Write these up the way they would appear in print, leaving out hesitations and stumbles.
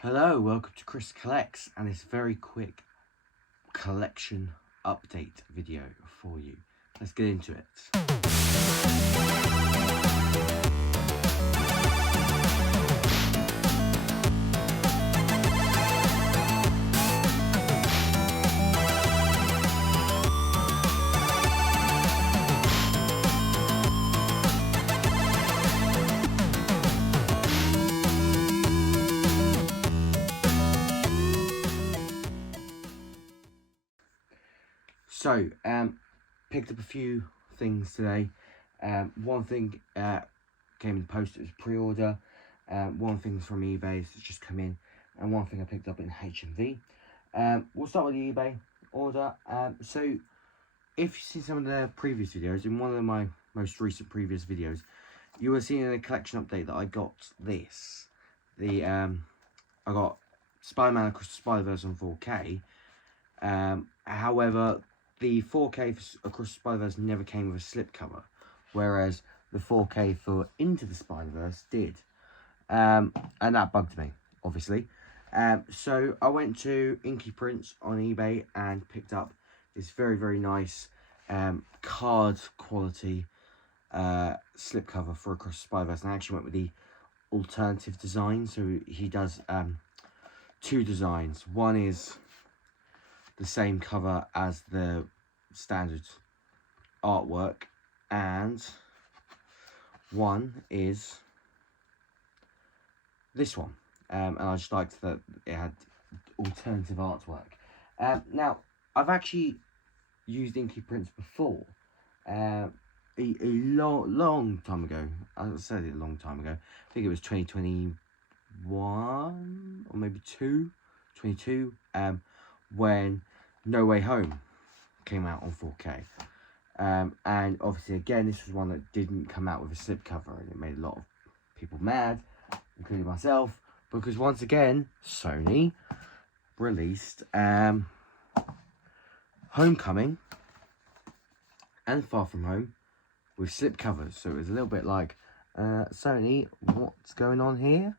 Hello, welcome to Chris Collects and this very quick collection update video for you. Let's get into it. So, picked up a few things today. One thing came in the post, it was pre-order. One thing's from eBay, so it's just come in. And one thing I picked up in HMV. We'll start with the eBay order. So, if you've seen some of the previous videos, in one of my most recent previous videos, you will see in a collection update that I got this. I got Spider-Man Across the Spider-Verse on 4K. However, the 4K for Across the Spider-Verse never came with a slipcover, whereas the 4K for Into the Spider-Verse did. And that bugged me, obviously. So I went to Inky Prints on eBay and picked up this very, very nice card quality slipcover for Across the Spider-Verse. And I actually went with the alternative design. So he does two designs. One is the same cover as the standard artwork, and one is this one, and I just liked that it had alternative artwork. Now, I've actually used Inky Prints before, a long time ago. I said it a long time ago. I think it was 2021 or maybe 22, when No Way Home came out on 4K. And obviously, again, this was one that didn't come out with a slipcover, and it made a lot of people mad, including myself, because once again, Sony released Homecoming and Far From Home with slipcovers. So it was a little bit like, Sony, what's going on here?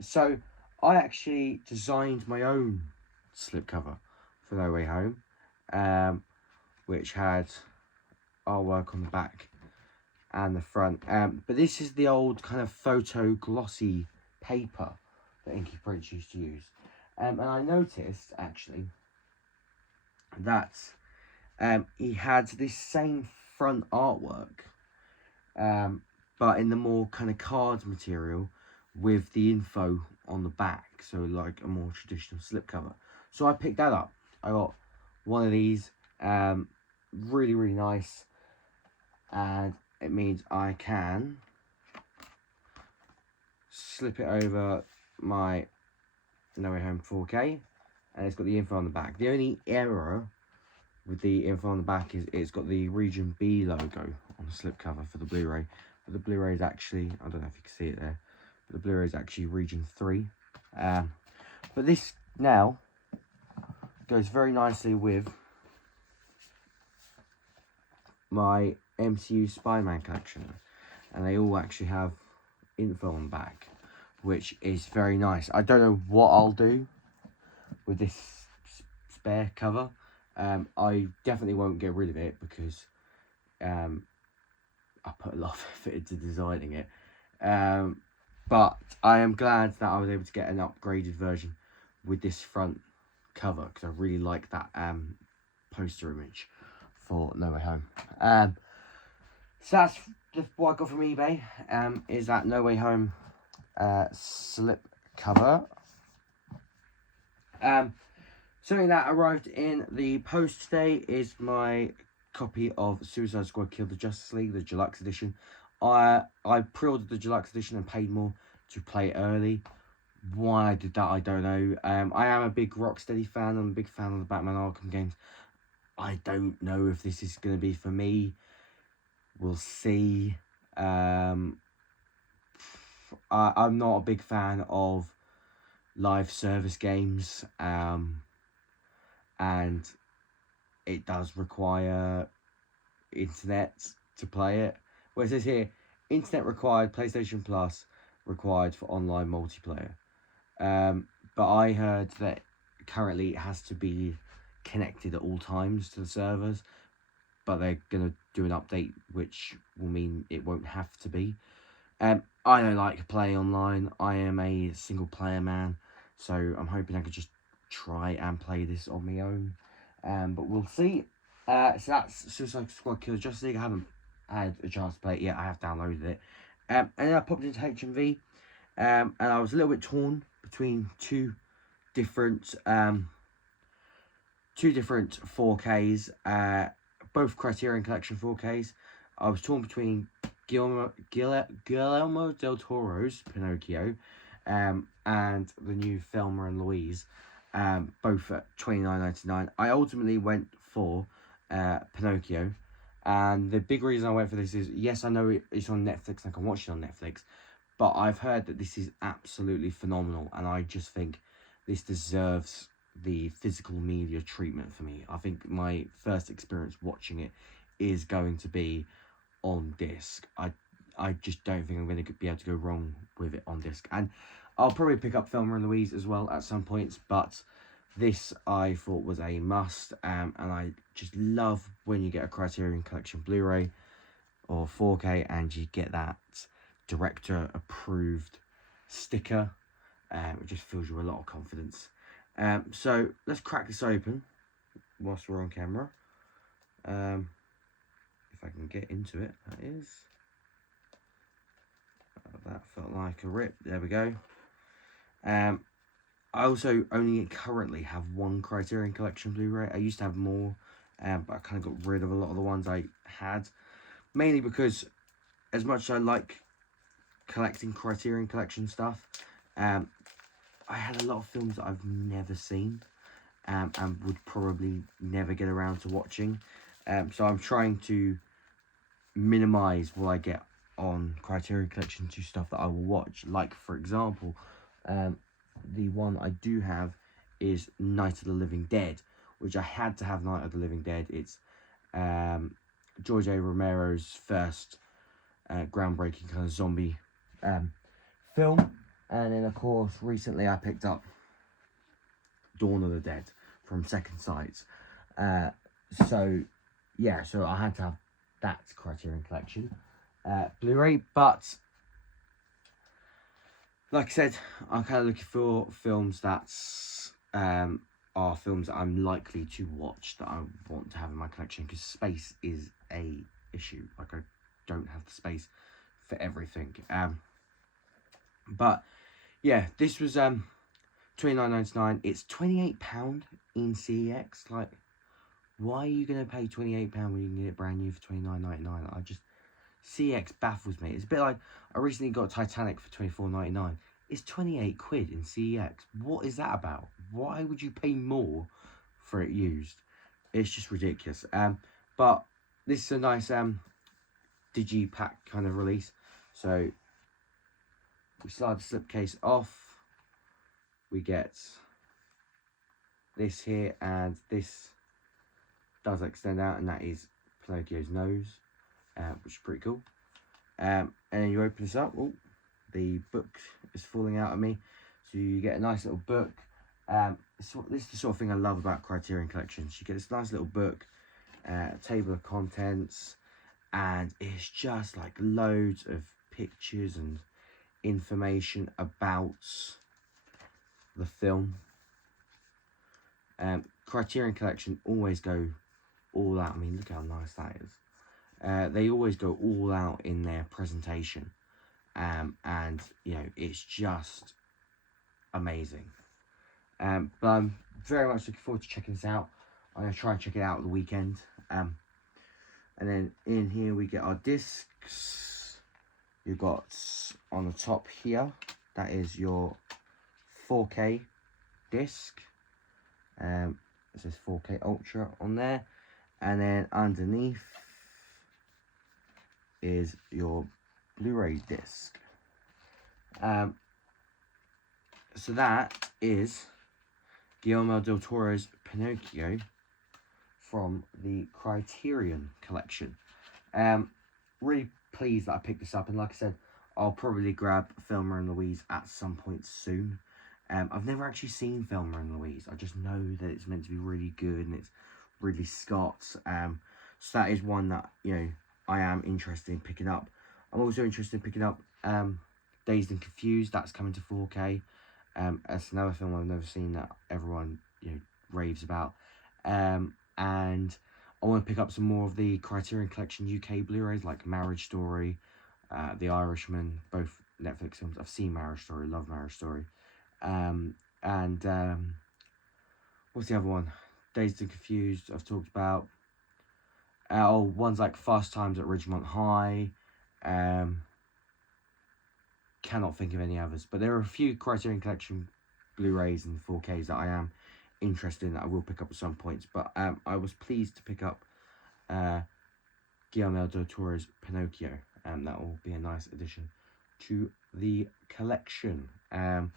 So I actually designed my own slipcover for No Way Home, which had artwork on the back and the front. But this is the old kind of photo glossy paper that Inky Prints used to use. And I noticed, actually, that he had this same front artwork, but in the more kind of card material with the info on the back, so like a more traditional slipcover. So I picked that up. I got one of these, really, really nice, and it means I can slip it over my No Way Home 4K, and it's got the info on the back. The only error with the info on the back is it's got the Region B logo on the slipcover for the Blu-ray, but the Blu-ray is actually, I don't know if you can see it there, but the Blu-ray is actually Region 3. But this now goes very nicely with my MCU Spider-Man collection, and they all actually have info on the back, which is very nice. I don't know what I'll do with this spare cover. I definitely won't get rid of it because I put a lot of effort into designing it. But I am glad that I was able to get an upgraded version with this front cover, because I really like that poster image for No Way Home. So that's just what I got from eBay, is that No Way Home slip cover. Something that arrived in the post today is my copy of Suicide Squad Kill the Justice League, the Deluxe Edition. I pre-ordered the Deluxe Edition and paid more to play it early. Why I did that, I don't know. I am a big Rocksteady fan. I'm a big fan of the Batman Arkham games. I don't know if this is going to be for me. We'll see. I'm not a big fan of live service games, and it does require internet to play it. Well, it says here, internet required, PlayStation Plus required for online multiplayer. But I heard that currently it has to be connected at all times to the servers, but they're going to do an update which will mean it won't have to be. I don't like to play online. I am a single player man, so I'm hoping I could just try and play this on my own. But we'll see. So that's Suicide Squad Kills Justice League. I haven't had a chance to play it yet. I have downloaded it. And then I popped into HMV, and I was a little bit torn between two different 4Ks, both Criterion Collection 4Ks. I was torn between Guillermo del Toro's Pinocchio, and the new Thelma and Louise, both at $29.99. I ultimately went for Pinocchio, and the big reason I went for this is, yes, I know it's on Netflix and I can watch it on Netflix, but I've heard that this is absolutely phenomenal, and I just think this deserves the physical media treatment for me. I think my first experience watching it is going to be on disc. I just don't think I'm going to be able to go wrong with it on disc. And I'll probably pick up Thelma and Louise as well at some points, but this I thought was a must. And I just love when you get a Criterion Collection Blu-ray or 4K and you get that director approved sticker. It just fills you with a lot of confidence. So let's crack this open whilst we're on camera. If I can get into it, that is. That felt like a rip. There we go. I also only currently have one Criterion Collection Blu-ray. I used to have more, but I kind of got rid of a lot of the ones I had. Mainly because, as much as I like collecting Criterion Collection stuff, I had a lot of films that I've never seen, and would probably never get around to watching. So I'm trying to minimize what I get on Criterion Collection to stuff that I will watch. Like, for example, the one I do have is Night of the Living Dead, which I had to have Night of the Living Dead. It's George A. Romero's first groundbreaking kind of zombie film. And then, of course, recently I picked up Dawn of the Dead from Second Sight. So, yeah, so I had to have that Criterion Collection Blu-ray. But, like I said, I'm kind of looking for films that are films that I'm likely to watch, that I want to have in my collection, because space is a issue. Like, I don't have the space for everything. But yeah, this was $29.99. It's £28 in CEX. Like, why are you gonna pay £28 when you can get it brand new for $29.99? I just, CEX baffles me. It's a bit like, I recently got Titanic for £24.99. It's 28 quid in CEX. What is that about? Why would you pay more for it used? It's just ridiculous. But this is a nice digipack kind of release. So we slide the slipcase off. We get this here, and this does extend out, and that is Pinocchio's nose, which is pretty cool. And then you open this up. Oh, the book is falling out of me. So you get a nice little book. This is the sort of thing I love about Criterion Collections. You get this nice little book, table of contents, and it's just like loads of pictures and information about the film. Criterion Collection always go all out. I mean, look how nice that is. They always go all out in their presentation, and you know, it's just amazing. But I'm very much looking forward to checking this out. I'm going to try and check it out at the weekend. And then in here we get our discs. You've got on the top here, that is your 4K disc. It says 4K Ultra on there. And then underneath is your Blu-ray disc. So that is Guillermo del Toro's Pinocchio from the Criterion Collection. Really pleased that I picked this up, and like I said, I'll probably grab Thelma and Louise at some point soon. I've never actually seen Thelma and Louise. I just know that it's meant to be really good and it's Ridley Scott's. So that is one that, you know, I am interested in picking up. I'm also interested in picking up Dazed and Confused. That's coming to 4K. That's another film I've never seen that everyone, you know, raves about. And I want to pick up some more of the Criterion Collection UK Blu-rays, like Marriage Story, The Irishman, both Netflix films. I've seen Marriage Story, love Marriage Story. What's the other one? Dazed and Confused, I've talked about. Ones like Fast Times at Ridgemont High. Cannot think of any others, but there are a few Criterion Collection Blu-rays and 4Ks that I am interested in that I will pick up at some points. But I was pleased to pick up Guillermo del Toro's Pinocchio, and that will be a nice addition to the collection. And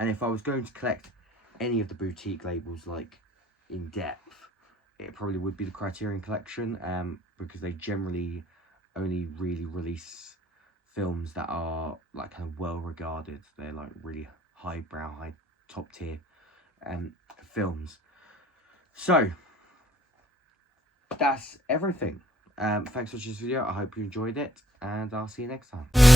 if I was going to collect any of the boutique labels, like in depth, it probably would be the Criterion Collection, because they generally only really release films that are like kind of well regarded. They're like really highbrow, high top tier films. So that's everything. Thanks for watching this video. I hope you enjoyed it, and I'll see you next time.